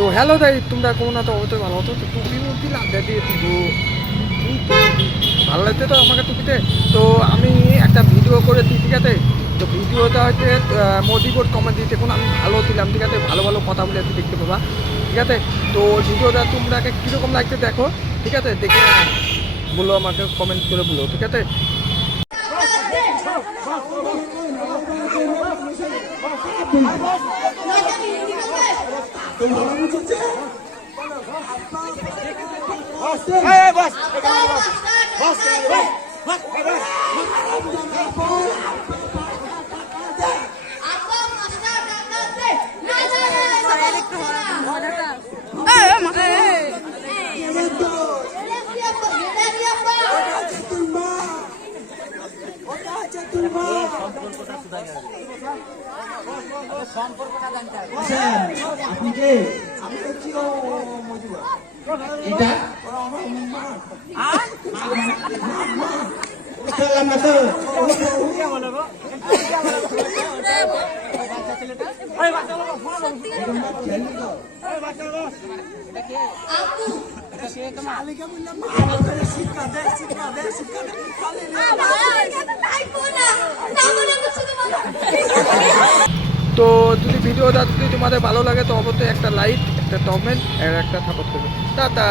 তো হ্যালো দাই, তোমরা কেমন আছো? অবশ্যই ভালো হতো। তো টুপি মুপি লাগবে দিয়ে তো ভালো লাগছে তো আমাকে টুপিতে। তো আমি একটা ভিডিও করেছি, ঠিক আছে? তো ভিডিওটা হচ্ছে মোদিবোর্ড কমেন্ট দিতে এখন আমি ভালো ছিলাম, ঠিক আছে? ভালো ভালো কথা বলে একটু দেখতে পাবা, ঠিক আছে? তো ভিডিওটা তোমরাকে কীরকম লাগছে দেখো, ঠিক আছে? দেখে বলো, আমাকে কমেন্ট করে বলো, ঠিক আছে? আপনি কে? আমি হচ্ছি এটা বুঝলাম না তো। তো যদি ভিডিওটা যদি তোমাদের ভালো লাগে তো অবশ্যই একটা লাইক, একটা কমেন্ট আর একটা সাপোর্ট করবে। টাটা।